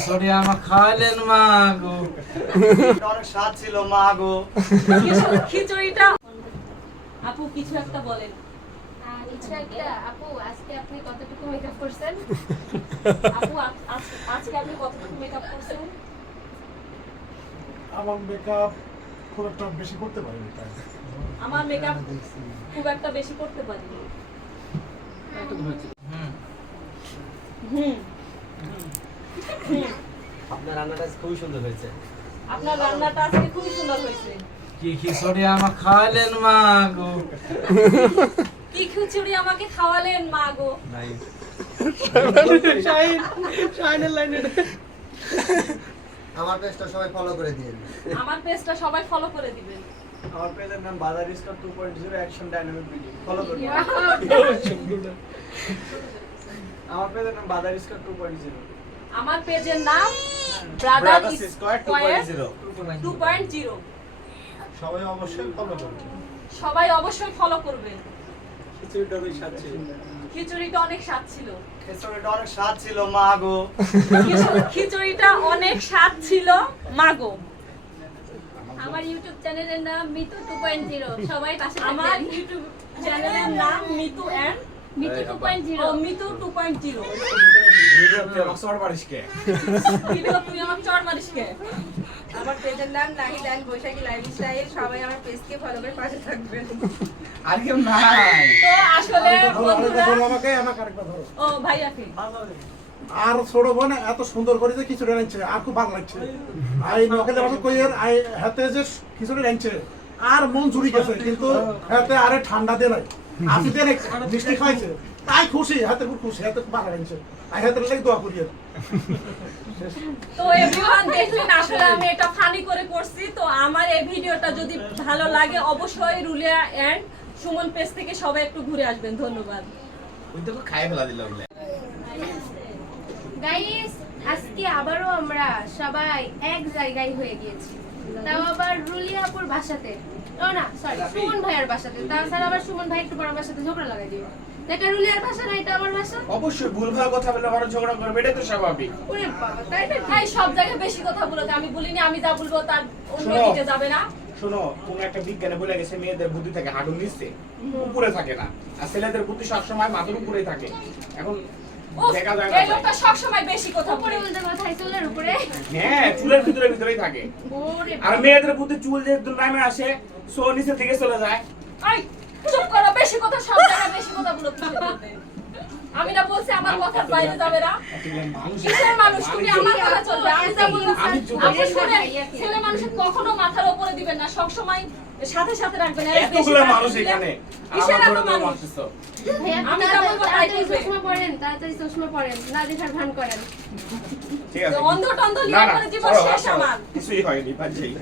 Sorry খাওয়ালেন মা গো অনেক স্বাদ ছিল মা গো খিচুড়ি- খিচুড়িটা? আপু কিছু একটা বলেন। কিছু একটা। আপু আজকে আপনি কতটুকু মেকআপ করছেন? আপু আজ- আজ- আজকে আপনি কতটুকু মেকআপ করছেন? আমার মেকআপ খুব একটা বেশি করতে পারিনি আমার মেকআপ খুব একটা বেশি করতে পারি হুম। আপনার রান্নাটা খুবই সুন্দর হয়েছে। আপনার রান্নাটা আজকে খুবই সুন্দর হয়েছে। কি খিচুড়ি আমার খাওয়ালেন মা গো? কি খিচুড়ি আমাকে খাওয়ালেন মা গো? আমার পেজটা সবাই ফলো করে দিন আমার পেজটা সবাই ফলো করে দিবেন। আমার পেজের নাম Bazar star two point zero action dynamic video follow করুন। আমার পেজের নাম Bazar star two point zero আমার পেজের নাম brother Square 2.0 two point zero সবাই অবশ্যই ফলো করবেন সবাই অবশ্যই ফলো করবেন খিচুড়িটা বেশ স্বাদ ছিল। খিচুড়িটা অনেক স্বাদ ছিল। খিচুড়িটা অনেক স্বাদ ছিল মা গো। খিচু- খিচুড়িটা অনেক স্বাদ ছিল মাগো আমার ইউটিউব চ্যানেলের নাম মিতু টু পয়েন্ট জিরো সবাই পাশে আমার ইউটিউব চ্যানেলের নাম Mitu and Mitu two point zero O Mitu two point zero video তুই আমার চড় মারিস কে আমার পেজের নাম বৈশাখী লাইফস্টাইল সবাই আমার পেজকে ফলো করে পাশে থাকবেন। আর কেউ নাই। তো আসলে বন্ধুরা ধরো আমাকে আমাকে আরেকটা ধরো ও আর ছোট বোন এত সুন্দর করে যে খিচুড়ি রাঁধছে আর খুব ভালো লাগছে। আই নকেলে বছর কইয়ের আই হাতে যে খিচুড়ি রাঁধছে আর মন জুড়ি গেছে কিন্তু হাতে আরে ঠান্ডা দিয়ে নাই। আপনি মিষ্টি খাইছে। তাই খুশি হাতে খুব খুশি হাতে খুব ভালো রাঁধছে হাতে লেগে দোয়া করি তো এভরিওয়ান দেখলেন আসলে আমি এটা ফানি করে করছি। তো আমার এই ভিডিওটা যদি ভালো লাগে অবশ্যই রুলিয়া এন্ড সুমন পেজ থেকে সবাই একটু ঘুরে আসবেন। ধন্যবাদ। খাই ফেলা দিল গাইস আজকে আবারও আমরা সবাই এক জায়গায় হয়ে গিয়েছি। তাও আবার বাসাতে ও না সরি সুমন ভাইয়ার বাসাতে তাছাড়া আবার সুমন ভাই একটু বড় বাসাতে ঝগড়া লাগাই দিও এটা রুলিয়ার বাসা না এটা আমার বাসা অবশ্যই ভুলভাল কথা বলে আবার ঝগড়া করবে এটাই তো স্বাভাবিক। ওরে বাবা তাই না ভাই সব জায়গায় বেশি কথা বলো আমি বলিনি আমি যা বলব তার অন্য শোনো। দিকে যাবে না। শোনো কোন একটা বিজ্ঞানে বলে গেছে মেয়েদের বুদ্ধি থাকে হাঁটুর নিচে। উপরে থাকে না। আর ছেলেদের বুদ্ধি সবসময় মাথার উপরে থাকে। এখন দেখা যায় না এই লোকটা সবসময় বেশি কথা বলে। বলতে মাথায় চুলের উপরে। হ্যাঁ চুলের ভিতরে ভিতরেই থাকে। আর মেয়েদের বুদ্ধি চুল যে একদম নামে আসে সো নিচের দিকে চলে যায়। আই চুপ করো বেশি কথা সব জায়গায় বেশি কথা বলো কিসের জন্যে? আমি না বলছি আমার কথার বাইরে যাবে না? কিসের মানুষ? তুমি আমার কথা চলবে। আমি যা বলব আপনি শুনেন ছেলে মানুষের কখনো মাথার উপরে দিবেন না। সব সময় সাথে সাথে রাখবেন। এতগুলো মানুষ এখানে। কিসের এত মানুষ? আমি যা বলব তাই তাড়াতাড়ি করবে। চশমা পরেন তাড়াতাড়ি চশমা পরেন। না দেখার ভান করেন। ঠিক আছে। অন্ধ টন্ধ না করে জীবন শেষ আমার। কিছুই হয়নি বাজেই।